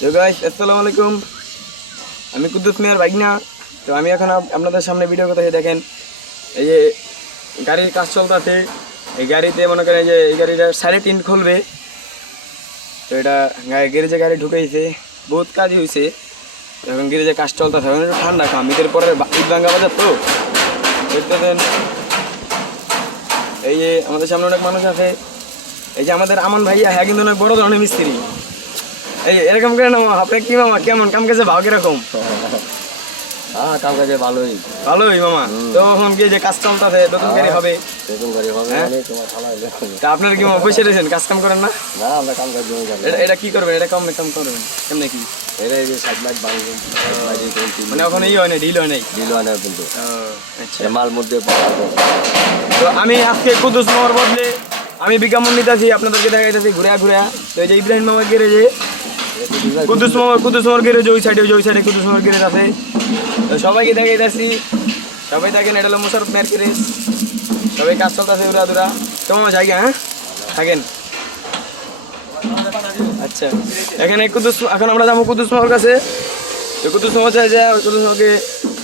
Guys আসসালামু আলাইকুম। আমি কুদ্দুস মিয়ার ভাগনা। তো আমি এখন আপনাদের সামনে ভিডিও কথা দেখেন, এই যে গাড়ির কাজ চলতেছে। এই গাড়িতে মনে করেন যে এই গাড়িটার সাইডে টিন খুলবে। তো এটা গ্যারেজে গাড়ি ঢুকাইছে, বহুত কাজই হয়েছে। এখন গ্যারেজে কাজ চলতেছে, এখন একটু ঠান্ডা খাম, ঈদের পরে ঈদ ভাঙ্গা বাজার তো দেখতেছেন। এই যে আমাদের সামনে অনেক মানুষ আছে। এই যে আমাদের আমান ভাইয়া, হ্যাঁ কিন্তু অনেক বড় ধরনের মিস্ত্রি। এই এরকম করে না আপনি কি মামা, কেমন কাম কাজে ভাও কিরকম? হ্যাঁ, কাম কাজে ভালোই মামা। তো এখন কি যে কাজ চলতেছে, নতুন গাড়ি হবে, তা আপনার কি মামা বসে রয়েছেন, কাজ কাম করেন না? না, আমরা কাম কাজ এটা কি করবেন, এটা কাম করবেন কেমনে কি? এটা এই যে সাইড বাড়ি মানে এখন এই হয় না, ঢিল হয় নাই, কিন্তু আচ্ছা। মাল মধ্যে তো আমি আজকে কুদ্দুস মামার বদলে আমি বিজ্ঞাপন নিতেছি, আপনাদেরকে দেখাইতেছি ঘুরে ঘুরে। তো এই যে ইব্রাহিম মামার গ্যারেজে কুদ্দুস মামার গ্যারেজ, ওই সাইডে কুদ্দুস মামার গ্যারেজ আছে। তো সবাইকে দেখাইতেছি, সবাই দেখেন এটা হলো মোশারফ মিয়ার গ্যারেজ। সবাই কাজ চলতেছে উড়া দুরা। তো মামা জায়গা, হ্যাঁ থাকেন। আচ্ছা, এখানে এখন আমরা যাবো কুদ্দুস মামার কাছে। তো কুদ্দুস মামা চাই যে কুদ্দুস মামাকে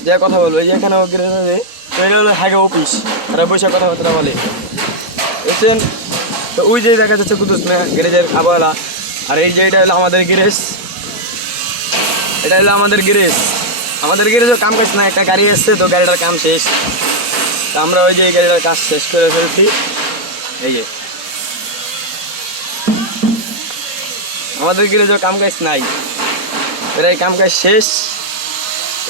যা কথা বলবো। এই যে এখানে গ্যারেজ আছে, তো এটা হলো হাগে অফিস, তারা বসে কথাবার্তা বলে, বুঝছেন? তো ওই যে দেখা যাচ্ছে কুদ্দুস মিয়া গ্যারেজের খাবারওয়ালা। আর এই যে এটা হলো আমাদের গ্যারেজ, এটা হলো আমাদের গ্যারেজ। আমাদের গ্যারেজও কাম কাজ না, একটা গাড়ি এসছে, তো গাড়িটার কাম শেষ। তো আমরা ওই যে এই গাড়িটার কাজ শেষ করে ফেলছি। এই যে আমাদের গ্যারেজও কাম কাজ নাই, এটাই কাম কাজ শেষ।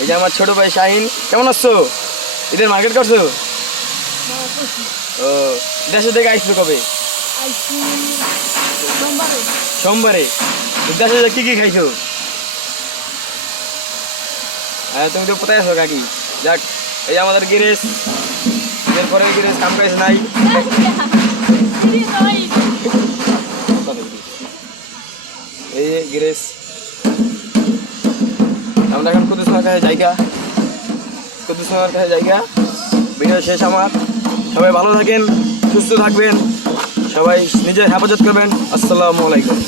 এই যে আমার ছোট ভাই শাহিন, কেমন আছো? ঈদের মার্কেট করছো? ও, দেশে থেকে আসছো কবে? সোমবারে। দেশে কি কি খাইছো? হ্যাঁ, তুমি তো কোথায় আছো কাকি? যাক, এই আমাদের গ্যারেজ, এরপরে গ্যারেজ কাম কাজ নাই। এই গ্যারেজ আমরা এখন কুদ্দুস মামার কাছে জায়গা। ভিডিও শেষ আমার। সবাই ভালো থাকেন, সুস্থ থাকবেন, সবাই নিজের হেফাজত করবেন। আসসালামু আলাইকুম।